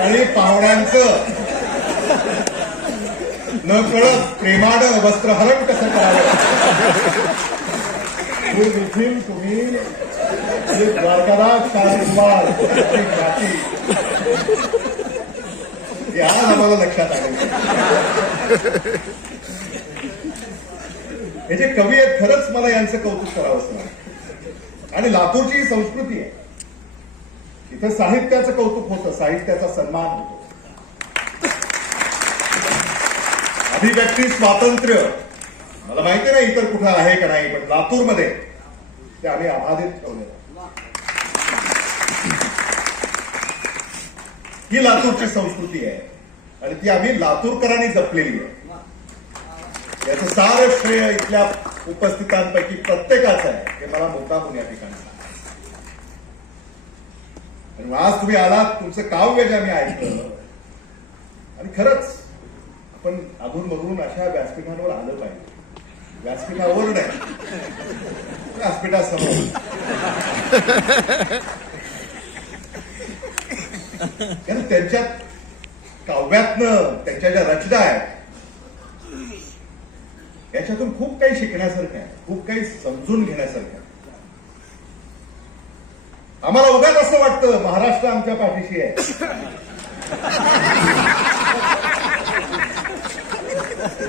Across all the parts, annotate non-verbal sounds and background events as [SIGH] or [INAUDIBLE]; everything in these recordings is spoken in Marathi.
आणि पाहुण्यांचं न कळत प्रेमानं वस्त्रहरण कसं करावं? हे देखील तुम्ही श्री जाती. आज आम्हाला लक्षात आलं. हे जे कवी आहेत खरंच मला यांचं कौतुक करावं असणार आणि लातूरची ही संस्कृती आहे. तर साहित्याचं कौतुक होतं साहित्याचा सन्मान होतो. अभिव्यक्ती स्वातंत्र्य. मला माहिती नाही इतर कुठं आहे का नाही पण लातूरमध्ये ते आम्ही अबाधित ठेवले ही लातूरची संस्कृती आहे. आणि ती आम्ही लातूरकरांनी जपलेली आहे. याचं सारं श्रेय इथल्या उपस्थितांपैकी प्रत्येकाचं आहे हे मला मुद्दामून या ठिकाणी आणि आज तुम्ही आलात तुमचं काव्य जे आम्ही ऐकलं. आणि खरंच आपण अधून मधून अशा व्यासपीठांवर आलं पाहिजे. व्यासपीठावर नाही व्यासपीठासमोर. कारण त्यांच्या काव्यातनं त्यांच्या ज्या रचना आहेत याच्यातून खूप काही शिकण्यासारखं आहे खूप काही समजून घेण्यासारखं आहे. आम्हाला उगाच असं वाटतं महाराष्ट्र आमच्या पाठीशी आहे.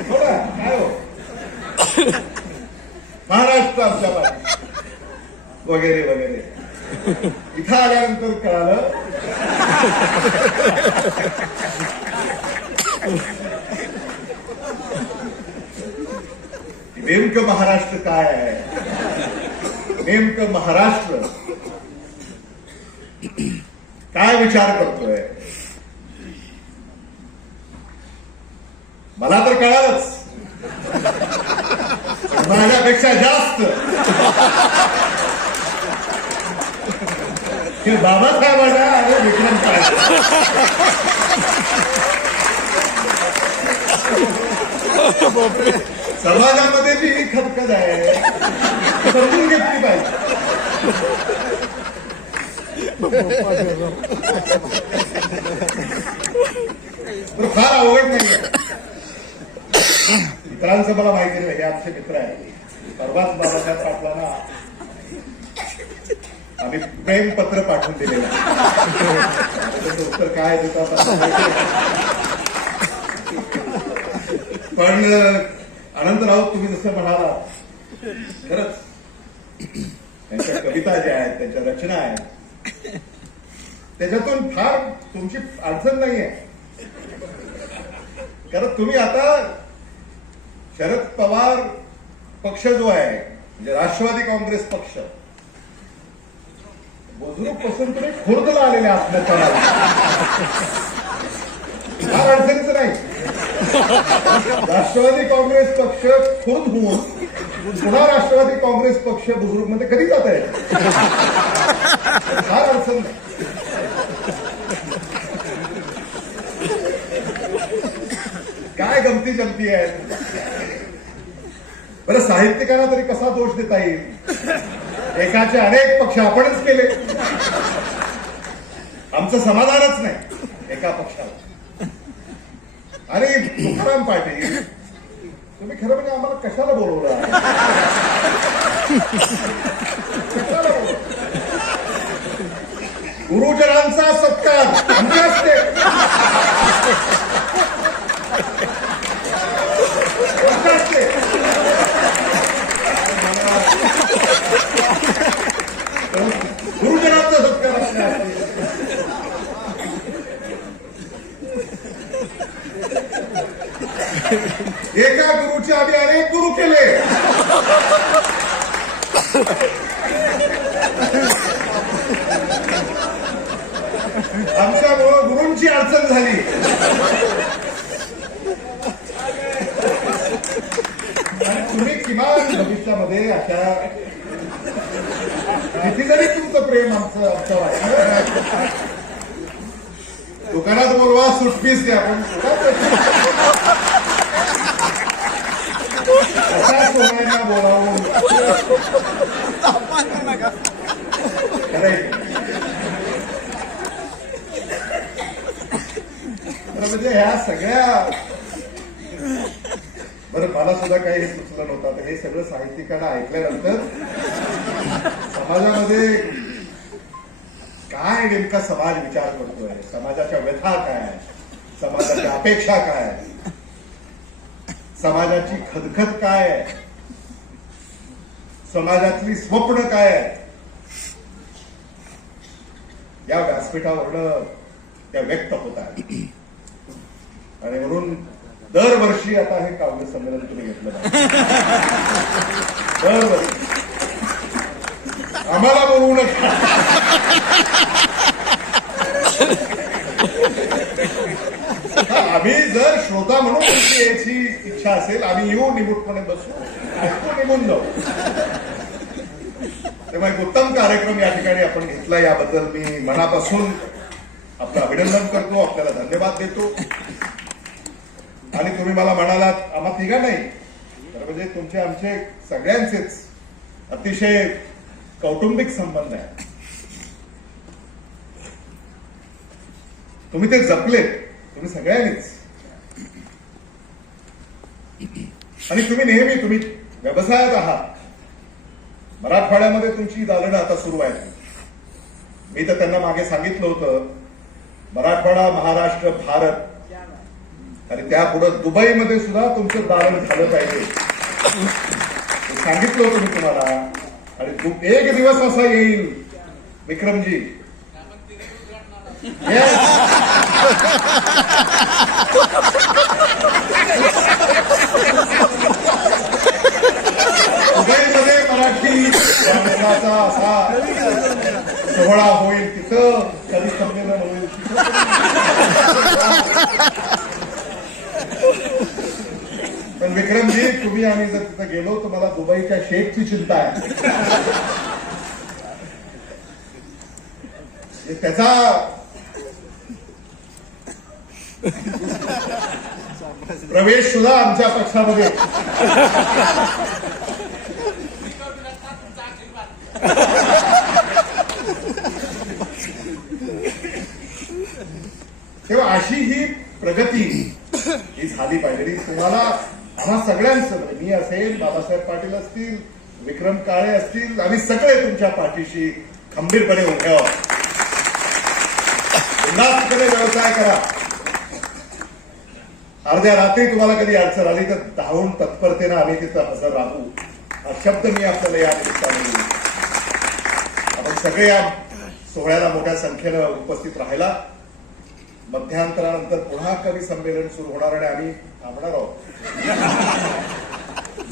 हो ना काय हो? महाराष्ट्र आमच्या पाठीशी. वगैरे वगैरे. इथं आल्यानंतर कळालं. नेमकं महाराष्ट्र काय आहे? नेमकं महाराष्ट्र काय विचार करतोय? मला तर कळालच. माझ्यापेक्षा जास्त. हे बाबासाहेबांना आणि विक्रम समाजामध्ये जी ही खतखत आहे समजून घेतली पाहिजे तर फार अवघड नाही. मित्रांचं मला माहिती नाही हे आमचे मित्र आहे परवाच बाबासाहेब पाटलांना आम्ही प्रेम पत्र पाठवून दिलेलं त्याचं उत्तर काय देतं पण अनंत राऊत तुम्ही जसं म्हणाला खरंच त्यांच्या कविता ज्या आहेत त्यांच्या रचना आहेत त्याच्यातून फार तुमची अडचण नाही आहे कारण तुम्ही आता शरद पवार पक्ष जो आहे म्हणजे राष्ट्रवादी काँग्रेस पक्ष बुजुर्गपासून तुम्ही खुर्दला आलेले असल्याचा फार अडचणीचं नाही. राष्ट्रवादी काँग्रेस पक्ष खुर्द होऊन पुन्हा राष्ट्रवादी काँग्रेस पक्ष बुजुर्गमध्ये कधी जात आहे? फार अडचण नाही काय गमती जमती आहेत बरं साहित्यिकांना तरी कसा दोष देता येईल? एकाचे अनेक पक्ष आपणच केले. आमचं समाधानच नाही एका पक्षाला. अरे तुकाराम पाटील तुम्ही खरं म्हणजे आम्हाला कशाला बोलवलं? कशाला गुरुजनांचा सत्कार म्हणजे असते आमचे असते. गुरुजनांचा सत्कार आमचे असते. एका गुरुचे आम्ही अनेक गुरु केले आमच्यामुळं गुरुंची अडचण झाली. आणि तुम्ही किमान भविष्यामध्ये अशा किती जरी तुमचं प्रेम आमचं आमचं वाटलं दुकानात बोलवा सुटपीस द्या पण अशा सोन्यांना बोलावून खरंय म्हणजे ह्या सगळ्या. बरं मला सुद्धा काही हे सुचलं नव्हतं. आता हे सगळं साहित्यिकांना ऐकल्यानंतर समाजामध्ये काय नेमका समाज विचार करतोय? समाजाच्या व्यथा काय समाजाच्या अपेक्षा काय समाजाची खदखद काय समाजातली स्वप्न काय आहे या व्यासपीठावरनं त्या व्यक्त होत आहेत. आणि म्हणून दरवर्षी आता हे काव्य संमेलन तुम्ही घेतलं. [LAUGHS] दरवर्षी. आम्हाला बोलवू नका. आम्ही जर श्रोता म्हणून तुमची यायची इच्छा असेल आम्ही येऊ निमूटपणे बसू. ऐकू निघून जाऊ. तेव्हा एक उत्तम कार्यक्रम या ठिकाणी आपण घेतला. याबद्दल मी मनापासून आपलं अभिनंदन करतो. आपल्याला धन्यवाद देतो. आणि तुम्ही मला म्हणालात आम्हा तिघा नाही. तर म्हणजे तुमचे आमचे सगळ्यांचेच अतिशय कौटुंबिक संबंध आहे तुम्ही ते जपलेत तुम्ही सगळ्यांनीच. आणि तुम्ही नेहमी तुम्ही व्यवसायात आहात. मराठवाड्यामध्ये तुमची दालनं आता सुरू आहेत. मी तर त्यांना मागे सांगितलं होतं मराठवाडा महाराष्ट्र भारत आणि त्यापुढे दुबईमध्ये सुद्धा तुमचं दालन झालं पाहिजे. सांगितलं होतं मी तुम्हाला. आणि एक दिवस असा येईल. विक्रमजी. दुबईमध्ये मराठी असा सोहळा होईल तिथं कधी संमेलन होईल तिथं पण विक्रमजी म्हणजे तुम्ही आम्ही जर तिथं गेलो तर मला दुबईच्या शेखची चिंता आहे. त्याचा प्रवेश सुद्धा आमच्या पक्षामध्ये. तेव्हा अशी ही प्रगती ही झाली पाहिजे. तुम्हाला आम्हा सगळ्यांचं म्हणजे मी असेल बाबासाहेब पाटील असतील विक्रम काळे असतील आम्ही सगळे तुमच्या पाठीशी खंबीरपणे उभे आहोत. उल्हासपणे व्यवसाय करा. अर्ध्या रात्री तुम्हाला कधी अडचण आली तर धावून तत्परतेनं आम्ही तिथं हजर राहू. हा शब्द मी आपल्याला या निमित्ताने आपण सगळे या सोहळ्याला मोठ्या संख्येनं उपस्थित राहिला मध्यांतरानंतर पुन्हा कवी संमेलन सुरू होणार आणि आम्ही थांबणार आहोत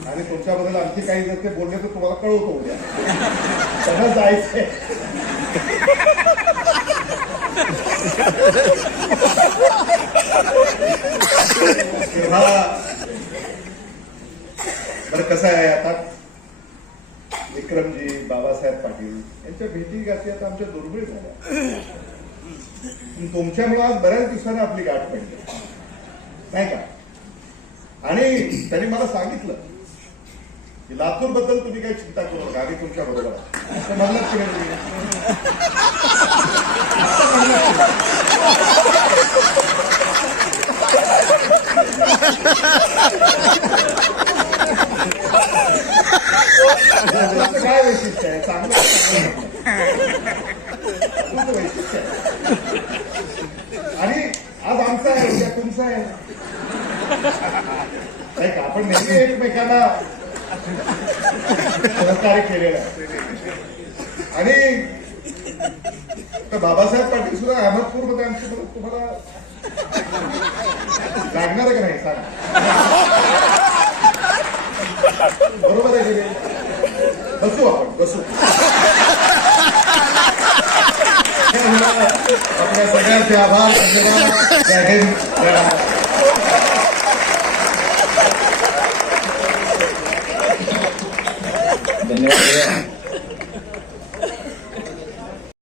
आणि तुमच्याबद्दल आणखी काही जर ते बोलले तर तुम्हाला कळवतो उद्या. सगळं जायचंय. तेव्हा बरं कसं आहे आता? विक्रमजी बाबासाहेब पाटील यांच्या भेटी गाठी आता आमच्या दुर्मिळ झाल्या. तुमच्यामुळे आज बऱ्याच दिवसांनी आपली गाठ पडली. नाही का? आणि त्यांनी मला सांगितलं की लातूरबद्दल तुम्ही काही चिंता करू नका आम्ही तुमच्या बरोबर असं म्हणलंच की नाही? तुम्ही? काय वैशिष्ट्य आहे? चांगलं तुमचं वैशिष्ट्य आहे आणि आज आमचं आहे उद्या तुमचं आहे नाही का आपण नेहमी एकमेकांना सहकार्य केलेलं. आणि बाबासाहेब पाटील सुद्धा अहमदपूरमध्ये आमची मदत तुम्हाला लागणार का नाही सांग. बरोबर आहे की बसू आपण बसू. आपल्या सगळ्यांचे आभार धन्यवाद. जय